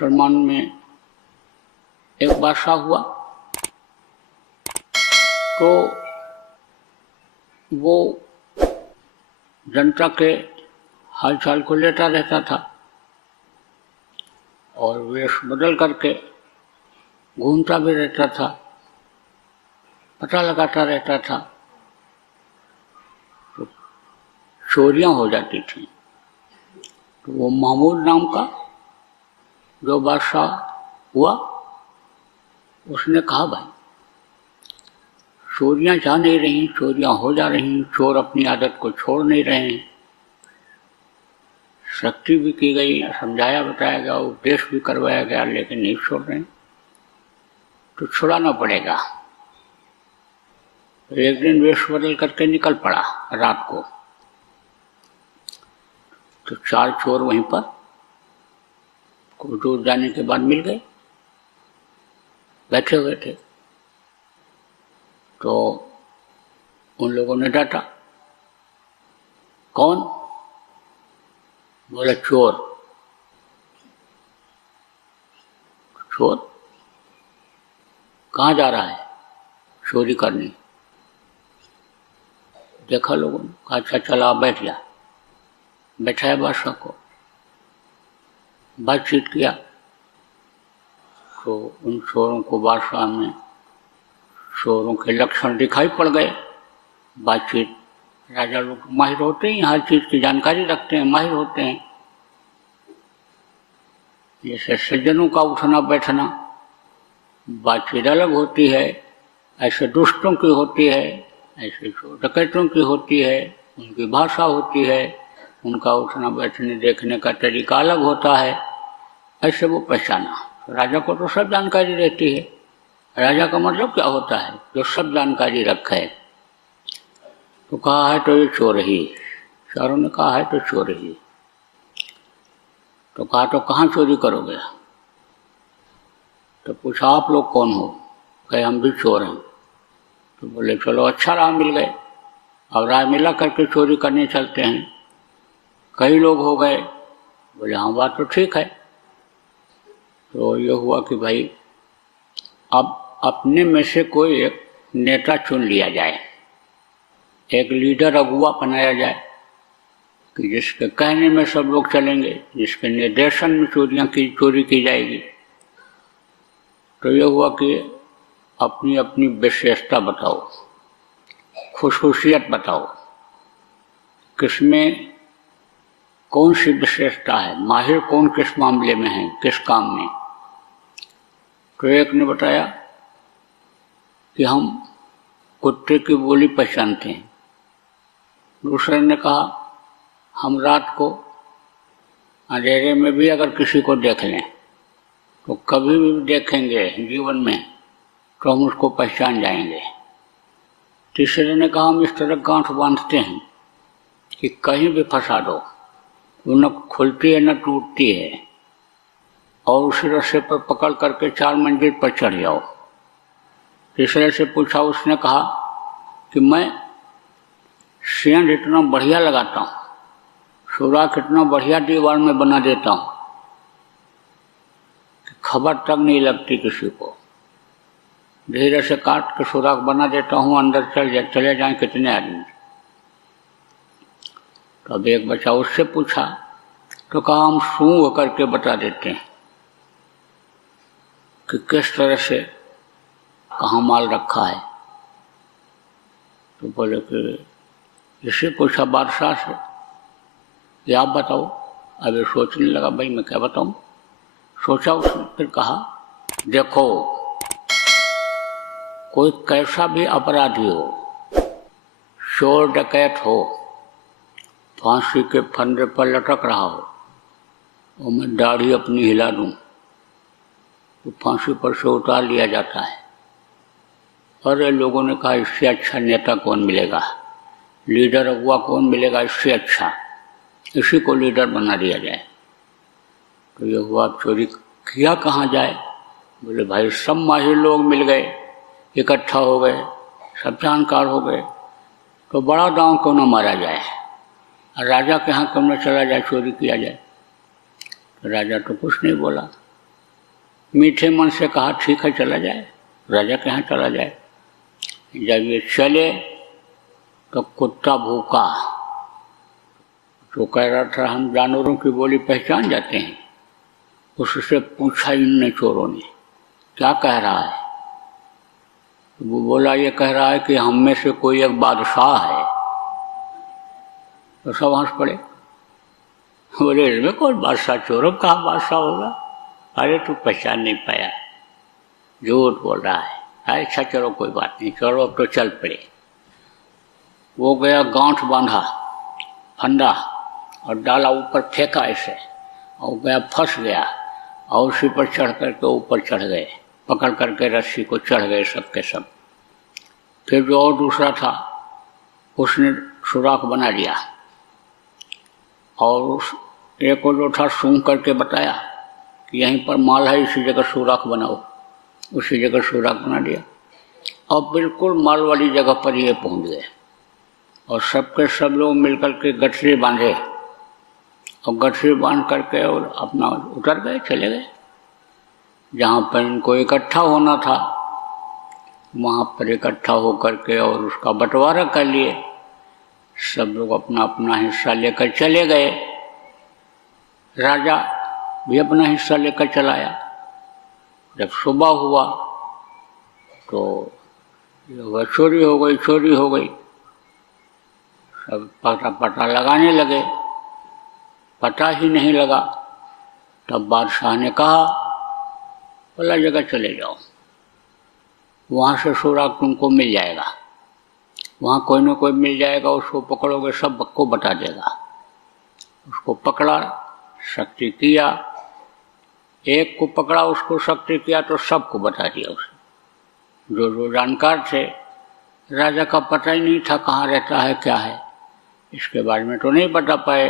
मुसलमान में एक बादशाह हुआ, तो वो जनता के हालचाल को लेता रहता था और वेश बदल करके घूमता भी रहता था, पता लगाता रहता था। तो चोरियां हो जाती थी। तो वो महमूद नाम का जो बादशाह हुआ, उसने कहा भाई चोरियां जा नहीं रही, चोरियां हो जा रही, चोर अपनी आदत को छोड़ नहीं रहे हैं। सख्ती भी की गई, समझाया बताया गया, उपदेश भी करवाया गया, लेकिन नहीं छोड़ रहे, तो छुड़ाना पड़ेगा। तो एक दिन वेश बदल करके निकल पड़ा रात को। तो 4 चोर वहीं पर कुछ दूर जाने के बाद मिल गए, बैठे हुए थे। तो उन लोगों ने डांटा, कौन? बोले चोर। चोर कहाँ जा रहा है? चोरी करने। देखा लोगों ने, कहा अच्छा चला बैठ जा। बैठाया बादशाह को, बातचीत किया। तो उन चोरों को बादशाह में चोरों के लक्षण दिखाई पड़ गए। बातचीत, राजा लोग माहिर होते हैं, हर चीज की जानकारी रखते हैं, माहिर होते हैं। जैसे सज्जनों का उठना बैठना बातचीत अलग होती है, ऐसे दुष्टों की होती है, ऐसे डकैतों की होती है, उनकी भाषा होती है, उनका उठना बैठने देखने का तरीका अलग होता है। ऐसे वो पहचाना। तो राजा को तो सब जानकारी रहती है। राजा का मतलब क्या होता है? जो सब जानकारी रखे। तो कहा है तो ये चोर ही। चारों ने कहा है तो चोर ही। तो कहा तो कहाँ चोरी करोगे? तो पूछा आप लोग कौन हो? कहे हम भी चोर हैं। तो बोले चलो अच्छा राह मिल गए, अब राह मिला करके चोरी करने चलते हैं। कई लोग हो गए। बोले हाँ बात तो ठीक है। तो ये हुआ कि भाई अब अपने में से कोई एक नेता चुन लिया जाए, एक लीडर अगुआ बनाया जाए कि जिसके कहने में सब लोग चलेंगे, जिसके निर्देशन में चोरी की जाएगी। तो ये हुआ कि अपनी अपनी विशेषता बताओ, खुशूसियत बताओ, किसमें कौन सी विशेषता है, माहिर कौन किस मामले में है, किस काम में। तो एक ने बताया कि हम कुत्ते की बोली पहचानते हैं। दूसरे ने कहा हम रात को अंधेरे में भी अगर किसी को देख लें, तो कभी भी देखेंगे जीवन में तो हम उसको पहचान जाएंगे। तीसरे ने कहा हम इस तरह गांठ बांधते हैं कि कहीं भी फंसा दो, वो न खुलती है न टूटती है, और उसी रस्से पर पकड़ करके 4 मंजिल पर चढ़ जाओ। तीसरे से पूछा, उसने कहा कि मैं सेंध इतना बढ़िया लगाता हूँ, सुराख इतना बढ़िया दीवार में बना देता हूँ कि खबर तक नहीं लगती किसी को। धीरे से काट के सुराख बना देता हूँ, अंदर चले जाएं कितने आदमी। तो अब एक बच्चा उससे पूछा, तो कहा हम सूंघ करके बता देते हैं कि किस तरह से कहाँ माल रखा है। तो बोले कि इसे पूछा बादशाह से कि आप बताओ। अब ये सोचने लगा भाई मैं क्या बताऊं। सोचा उसने, फिर कहा देखो कोई कैसा भी अपराधी हो, चोर डकैत हो, फांसी के फंदे पर लटक रहा हो और मैं दाढ़ी अपनी हिला दूं तो फांसी पर से उतार लिया जाता है। अरे लोगों ने कहा इससे अच्छा नेता कौन मिलेगा, लीडर अगुआ कौन मिलेगा इससे अच्छा, इसी को लीडर बना दिया जाए। तो ये हुआ अब चोरी किया कहाँ जाए। बोले भाई सब माहिर लोग मिल गए, इकट्ठा हो गए, सब जानकार हो गए, तो बड़ा दांव क्यों न मारा जाए, राजा के यहाँ क्यों न चला जाए, चोरी किया जाए। तो राजा तो कुछ नहीं बोला। मीठे मन से कहा ठीक है चला जाए, राजा के यहाँ चला जाए। जब ये चले तो कुत्ता भूखा, तो कह रहा था हम जानवरों की बोली पहचान जाते हैं। उससे पूछा इन चोरों ने क्या कह रहा है। वो बोला ये कह रहा है कि हम में से कोई एक बादशाह है। तो सब हंस पड़े, बोले इसमें कौन बादशाह, चोरों का बादशाह होगा। अरे तू पहचान नहीं पाया, झूठ बोल रहा है। अच्छा चलो कोई बात नहीं, चलो अब तो चल पड़े। वो गया, गांठ बांधा फंदा और डाला ऊपर फेंका ऐसे, और गया फंस गया, और उसी पर चढ़ करके ऊपर चढ़ गए, पकड़ करके रस्सी को चढ़ गए सब के सब। फिर जो और दूसरा था उसने सुराख बना लिया, और उस एक को जो था सूंघ करके बताया कि यहीं पर माल है, इसी जगह सुराख बनाओ। उसी जगह सुराख बना दिया, और बिल्कुल माल वाली जगह पर ये पहुंच गए। और सबके सब लोग मिलकर के गठरी बांधे, और गठरी बांध करके और अपना उतर गए, चले गए। जहाँ पर इनको इकट्ठा होना था वहाँ पर इकट्ठा होकर के और उसका बंटवारा कर लिए। सब लोग अपना अपना हिस्सा लेकर चले गए। राजा भी अपना हिस्सा लेकर चलाया। जब सुबह हुआ तो चोरी हो गई, चोरी हो गई। सब पता पता लगाने लगे, पता ही नहीं लगा। तब बादशाह ने कहा भला जगह चले जाओ, वहाँ से सुराग तुमको मिल जाएगा, वहाँ कोई न कोई मिल जाएगा, उसको पकड़ोगे सबको बता देगा। उसको पकड़ा, शक्ति किया, एक को पकड़ा, उसको शक्ति किया तो सबको बता दिया उसने। जो जो जानकार थे, राजा का पता ही नहीं था कहाँ रहता है क्या है, इसके बारे में तो नहीं बता पाए।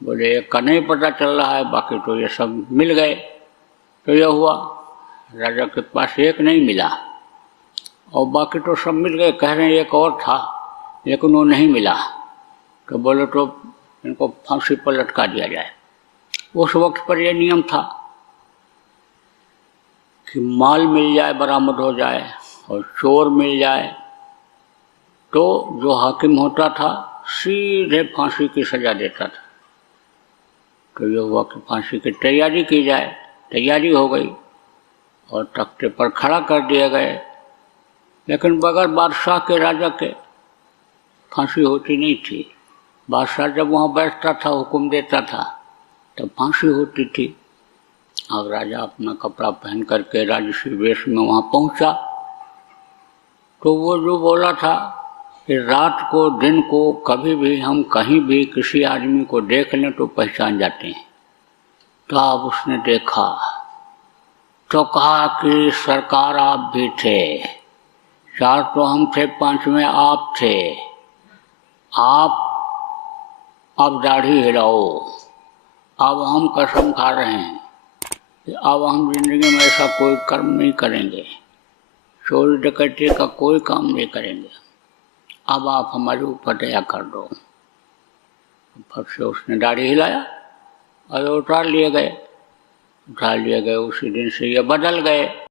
बोले एक का नहीं पता चल रहा है, बाकी तो ये सब मिल गए। तो यह हुआ, राजा के पास एक नहीं मिला और बाकी तो सब मिल गए। कह रहे हैं एक और था लेकिन वो नहीं मिला। तो बोले तो इनको फांसी पर लटका दिया जाए। उस वक्त पर यह नियम था कि माल मिल जाए, बरामद हो जाए, और चोर मिल जाए तो जो हाकिम होता था सीधे फांसी की सजा देता था। तो यह हुआ कि फांसी की तैयारी की जाए। तैयारी हो गई और तख्ते पर खड़ा कर दिए गए, लेकिन बगैर बादशाह के, राजा के फांसी होती नहीं थी। बादशाह जब वहाँ बैठता था, हुक्म देता था, तब फांसी होती थी। अब राजा अपना कपड़ा पहन करके राजसी वेश में वहाँ पहुँचा। तो वो जो बोला था कि रात को दिन को कभी भी हम कहीं भी किसी आदमी को देख लें तो पहचान जाते हैं। तो अब उसने देखा तो कहा कि सरकार आप भी थे, चार तो हम थे, पांचवें आप थे। आप अब दाढ़ी हिलाओ, अब हम कसम खा रहे हैं कि अब हम जिंदगी में ऐसा कोई कर्म नहीं करेंगे, चोरी डकैती का कोई काम नहीं करेंगे। अब आप हमारे ऊपर दया कर दो। फट से उसने दाढ़ी हिलाया और उतार लिए गए। उतार लिए गए, उसी दिन से ये बदल गए।